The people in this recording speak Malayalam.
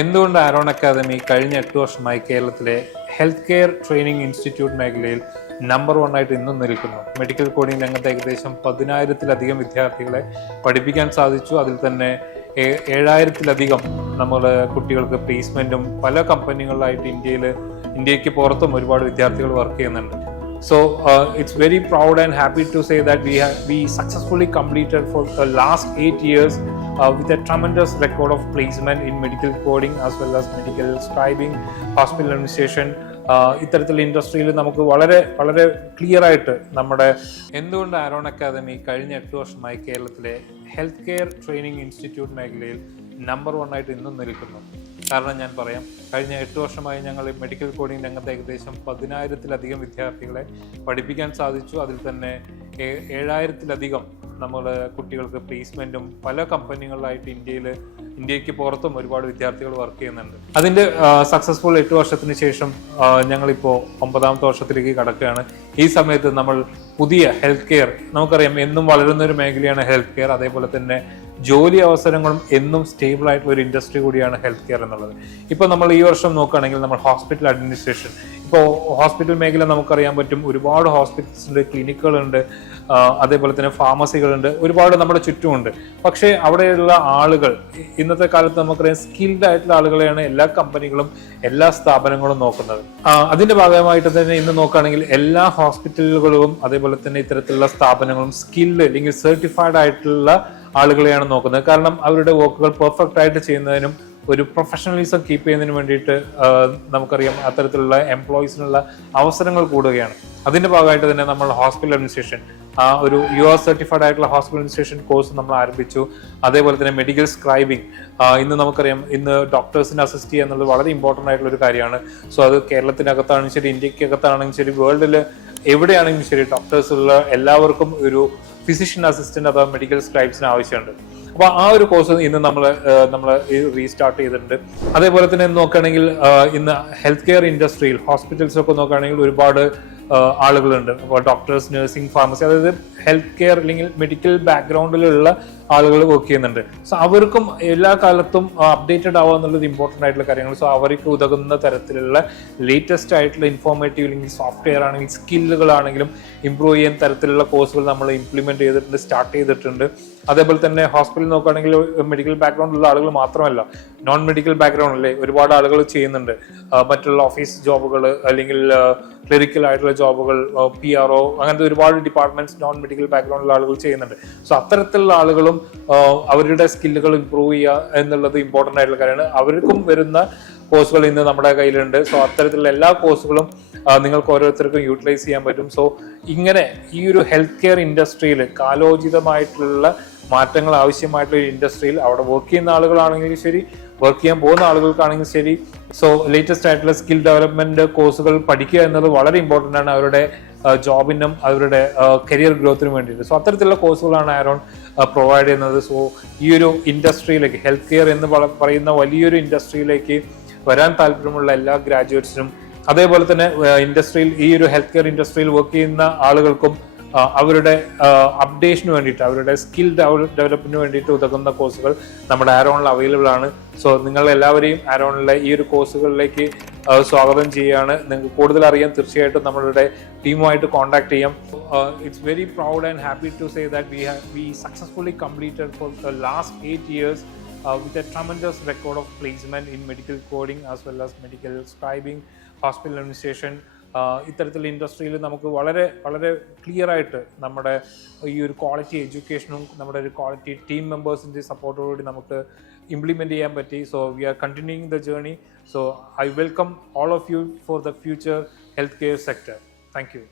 എന്തുകൊണ്ട് ആരോൺ അക്കാദമി കഴിഞ്ഞ 8 വർഷമായി കേരളത്തിലെ ഹെൽത്ത് കെയർ ട്രെയിനിങ് ഇൻസ്റ്റിറ്റ്യൂട്ട് മേഖലയിൽ നമ്പർ 1 ആയിട്ട് ഇന്നും നിൽക്കുന്നു? മെഡിക്കൽ കോഡിംഗ് രംഗത്ത് ഏകദേശം 10,000-ലധികം വിദ്യാർത്ഥികളെ പഠിപ്പിക്കാൻ സാധിച്ചു. അതിൽ തന്നെ 7,000-ലധികം നമ്മൾ കുട്ടികൾക്ക് പ്ലേസ്മെന്റും പല കമ്പനികളിലായിട്ട് ഇന്ത്യക്ക് പുറത്തും ഒരുപാട് വിദ്യാർത്ഥികൾ വർക്ക് ചെയ്യുന്നുണ്ട്. So it's very proud and happy to say that we successfully completed for the last 8 years with a tremendous record of placement in medical coding as well as medical scribing, hospital administration. ഇത്തരത്തിലുള്ള ഇൻഡസ്ട്രിയിൽ നമുക്ക് വളരെ വളരെ ക്ലിയർ ആയിട്ട് നമ്മുടെ എന്തുകൊണ്ട് ആരോൺ അക്കാദമി കഴിഞ്ഞ 8 വർഷമായി കേരളത്തിലെ ഹെൽത്ത് കെയർ ട്രെയിനിങ് ഇൻസ്റ്റിറ്റ്യൂട്ട് മേഖലയിൽ നമ്പർ 1 ആയിട്ട് ഇന്നും നിൽക്കുന്നു. കാരണം ഞാൻ പറയാം, കഴിഞ്ഞ 8 വർഷമായി ഞങ്ങൾ മെഡിക്കൽ കോഡിംഗ് രംഗത്ത് ഏകദേശം 10,000-ലധികം വിദ്യാർത്ഥികളെ പഠിപ്പിക്കാൻ സാധിച്ചു. അതിൽ തന്നെ 7,000-ലധികം നമ്മൾ കുട്ടികൾക്ക് പ്ലേസ്മെന്റും പല കമ്പനികളിലായിട്ട് ഇന്ത്യക്ക് പുറത്തും ഒരുപാട് വിദ്യാർത്ഥികൾ വർക്ക് ചെയ്യുന്നുണ്ട്. അതിൻ്റെ സക്സസ്ഫുൾ 8 വർഷത്തിന് ശേഷം ഞങ്ങളിപ്പോൾ 9ാമത്തെ വർഷത്തിലേക്ക് കടക്കുകയാണ്. ഈ സമയത്ത് നമ്മൾ പുതിയ ഹെൽത്ത് കെയർ, നമുക്കറിയാം എന്നും വളരുന്ന ഒരു മേഖലയാണ് ഹെൽത്ത് കെയർ. അതേപോലെ തന്നെ ജോലി അവസരങ്ങളും എന്നും സ്റ്റേബിൾ ആയിട്ടുള്ള ഒരു ഇൻഡസ്ട്രി കൂടിയാണ് ഹെൽത്ത് കെയർ എന്നുള്ളത്. ഇപ്പോൾ നമ്മൾ ഈ വർഷം നോക്കുകയാണെങ്കിൽ നമ്മൾ ഹോസ്പിറ്റൽ അഡ്മിനിസ്ട്രേഷൻ, ഇപ്പോൾ ഹോസ്പിറ്റൽ മേഖല നമുക്കറിയാൻ പറ്റും, ഒരുപാട് ഹോസ്പിറ്റൽസുണ്ട്, ക്ലിനിക്കുകളുണ്ട്, അതേപോലെ തന്നെ ഫാർമസികളുണ്ട്, ഒരുപാട് നമ്മുടെ ചുറ്റുമുണ്ട്. പക്ഷേ അവിടെയുള്ള ആളുകൾ ഇന്നത്തെ കാലത്ത് നമുക്കറിയാം സ്കിൽഡ് ആയിട്ടുള്ള ആളുകളെയാണ് എല്ലാ കമ്പനികളും എല്ലാ സ്ഥാപനങ്ങളും നോക്കുന്നത്. അതിന്റെ ഭാഗമായിട്ട് തന്നെ ഇന്ന് നോക്കുകയാണെങ്കിൽ എല്ലാ ഹോസ്പിറ്റലുകളും അതേപോലെ തന്നെ ഇത്തരത്തിലുള്ള സ്ഥാപനങ്ങളും സ്കിൽഡ് അല്ലെങ്കിൽ സർട്ടിഫൈഡ് ആയിട്ടുള്ള ആളുകളെയാണ് നോക്കുന്നത്. കാരണം അവരുടെ വർക്കുകൾ പെർഫെക്റ്റ് ആയിട്ട് ചെയ്യുന്നതിനും ഒരു പ്രൊഫഷണലിസം കീപ്പ് ചെയ്യുന്നതിന് വേണ്ടിയിട്ട് നമുക്കറിയാം അത്തരത്തിലുള്ള എംപ്ലോയീസിനുള്ള അവസരങ്ങൾ കൂടുകയാണ്. അതിന്റെ ഭാഗമായിട്ട് തന്നെ നമ്മൾ ഹോസ്പിറ്റൽ അഡ്മിനിസ്ട്രേഷൻ ഒരു UR സർട്ടിഫൈഡ് ആയിട്ടുള്ള ഹോസ്പിറ്റൽ അഡ്മിനിസ്ട്രേഷൻ കോഴ്സ് നമ്മൾ ആരംഭിച്ചു. അതേപോലെ തന്നെ മെഡിക്കൽ സ്ക്രൈബിംഗ്, ഇന്ന് നമുക്കറിയാം ഇന്ന് ഡോക്ടേഴ്സിനെ അസിസ്റ്റ് ചെയ്യുക എന്നുള്ളത് വളരെ ഇമ്പോർട്ടൻ്റ് ആയിട്ടുള്ള ഒരു കാര്യമാണ്. സോ അത് കേരളത്തിനകത്താണെങ്കിലും ശരി, ഇന്ത്യക്കകത്താണെങ്കിലും ശരി, വേൾഡിൽ എവിടെയാണെങ്കിലും ശരി, ഡോക്ടേഴ്സ് ഉള്ള എല്ലാവർക്കും ഒരു ഫിസിഷ്യൻ അസിസ്റ്റന്റ് അഥവാ മെഡിക്കൽ സ്ക്രൈബ്സിന് ആവശ്യമുണ്ട്. അപ്പൊ ആ ഒരു കോഴ്സ് ഇന്ന് നമ്മൾ റീസ്റ്റാർട്ട് ചെയ്തിട്ടുണ്ട്. അതേപോലെ തന്നെ നോക്കുകയാണെങ്കിൽ ഇന്ന് ഹെൽത്ത് കെയർ ഇൻഡസ്ട്രിയിൽ ഹോസ്പിറ്റൽസൊക്കെ നോക്കുകയാണെങ്കിൽ ഒരുപാട് ആളുകളുണ്ട്. അപ്പോൾ ഡോക്ടേഴ്സ്, നഴ്സിംഗ്, ഫാർമസി, അതായത് ഹെൽത്ത് കെയർ അല്ലെങ്കിൽ മെഡിക്കൽ ബാക്ക്ഗ്രൗണ്ടിലുള്ള ആളുകൾ വർക്ക് ചെയ്യുന്നുണ്ട്. സോ അവർക്കും എല്ലാ കാലത്തും അപ്ഡേറ്റഡ് ആവുക എന്നുള്ളത് ഇമ്പോർട്ടൻ്റ് ആയിട്ടുള്ള കാര്യങ്ങൾ. സോ അവർക്ക് ഉതകുന്ന തരത്തിലുള്ള ലേറ്റസ്റ്റ് ആയിട്ടുള്ള ഇൻഫോർമേറ്റീവ് അല്ലെങ്കിൽ സോഫ്റ്റ്വെയർ ആണെങ്കിലും സ്കില്ലുകളാണെങ്കിലും ഇമ്പ്രൂവ് ചെയ്യാൻ തരത്തിലുള്ള കോഴ്സുകൾ നമ്മൾ ഇംപ്ലിമെന്റ് ചെയ്തിട്ടുണ്ട്, സ്റ്റാർട്ട് ചെയ്തിട്ടുണ്ട്. അതേപോലെ തന്നെ ഹോസ്പിറ്റലിൽ നോക്കുകയാണെങ്കിൽ മെഡിക്കൽ ബാക്ക്ഗ്രൗണ്ടിലുള്ള ആളുകൾ മാത്രമല്ല, നോൺ മെഡിക്കൽ ബാക്ക്ഗ്രൗണ്ടിലെ ഒരുപാട് ആളുകൾ ചെയ്യുന്നുണ്ട്. മറ്റുള്ള ഓഫീസ് ജോബുകൾ അല്ലെങ്കിൽ ക്ലറിക്കൽ ആയിട്ടുള്ള ജോബുകൾ, PRO, അങ്ങനത്തെ ഒരുപാട് ഡിപ്പാർട്ട്മെന്റ്സ് നോൺ മെഡിക്കൽ ബാക്ക്ഗ്രൗണ്ടിലുള്ള ആളുകൾ ചെയ്യുന്നുണ്ട്. സോ അത്തരത്തിലുള്ള ആളുകളും അവരുടെ സ്കില്ലുകൾ ഇമ്പ്രൂവ് ചെയ്യുക എന്നുള്ളത് ഇമ്പോർട്ടൻ്റ് ആയിട്ടുള്ള കാര്യമാണ്. അവർക്കും വരുന്ന കോഴ്സുകൾ ഇന്ന് നമ്മുടെ കയ്യിലുണ്ട്. സോ അത്തരത്തിലുള്ള എല്ലാ കോഴ്സുകളും നിങ്ങൾക്ക് ഓരോരുത്തർക്കും യൂട്ടിലൈസ് ചെയ്യാൻ പറ്റും. സോ ഇങ്ങനെ ഈ ഒരു ഹെൽത്ത് കെയർ ഇൻഡസ്ട്രിയിൽ കാലോചിതമായിട്ടുള്ള മാറ്റങ്ങൾ ആവശ്യമായിട്ടുള്ള ഇൻഡസ്ട്രിയിൽ അവിടെ വർക്ക് ചെയ്യുന്ന ആളുകളാണെങ്കിലും ശരി, വർക്ക് ചെയ്യാൻ പോകുന്ന ആളുകൾക്കാണെങ്കിലും ശരി, സോ ലേറ്റസ്റ്റ് ആയിട്ടുള്ള സ്കിൽ ഡെവലപ്മെന്റ് കോഴ്സുകൾ പഠിക്കുക എന്നുള്ളത് വളരെ ഇമ്പോർട്ടൻ്റ് ആണ് അവരുടെ ജോബിനും അവരുടെ കരിയർ ഗ്രോത്തിനും വേണ്ടിയിട്ട്. സോ അത്തരത്തിലുള്ള കോഴ്സുകളാണ് ആരോൺ പ്രൊവൈഡ് ചെയ്യുന്നത്. സോ ഈ ഒരു ഇൻഡസ്ട്രിയിലേക്ക്, ഹെൽത്ത് കെയർ എന്ന് പറയുന്ന വലിയൊരു ഇൻഡസ്ട്രിയിലേക്ക് വരാൻ താല്പര്യമുള്ള എല്ലാ ഗ്രാജുവേറ്റ്സിനും, അതേപോലെ തന്നെ ഇൻഡസ്ട്രിയിൽ ഈ ഒരു ഹെൽത്ത് കെയർ ഇൻഡസ്ട്രിയിൽ വർക്ക് ചെയ്യുന്ന ആളുകൾക്കും അവരുടെ അപ്ഡേഷന് വേണ്ടിയിട്ട്, അവരുടെ സ്കിൽ ഡെവലപ്പിന് വേണ്ടിയിട്ട് ഉതകുന്ന കോഴ്സുകൾ നമ്മുടെ ആരോണിൽ അവൈലബിൾ ആണ്. സോ നിങ്ങൾ എല്ലാവരെയും ആരോണിലെ ഈ ഒരു കോഴ്സുകളിലേക്ക് സ്വാഗതം ചെയ്യുകയാണ്. നിങ്ങൾക്ക് കൂടുതൽ അറിയാൻ തീർച്ചയായിട്ടും നമ്മളുടെ ടീമുമായിട്ട് കോൺടാക്ട് ചെയ്യാം. It's very proud and happy to say that we successfully completed for the last 8 years with a tremendous record of placement in medical coding as well as medical scribing, hospital administration. ഇത്തരത്തിലുള്ള ഇൻഡസ്ട്രിയിൽ നമുക്ക് വളരെ വളരെ ക്ലിയർ ആയിട്ട് നമ്മുടെ ഈ ഒരു ക്വാളിറ്റി എഡ്യൂക്കേഷനും നമ്മുടെ ഒരു ക്വാളിറ്റി ടീം മെമ്പേഴ്സിൻ്റെ സപ്പോർട്ടോടുകൂടി നമുക്ക് ഇംപ്ലിമെൻറ്റ് ചെയ്യാൻ പറ്റി. So we R continuing the journey. So I welcome all of you for the future health care sector. Thank you.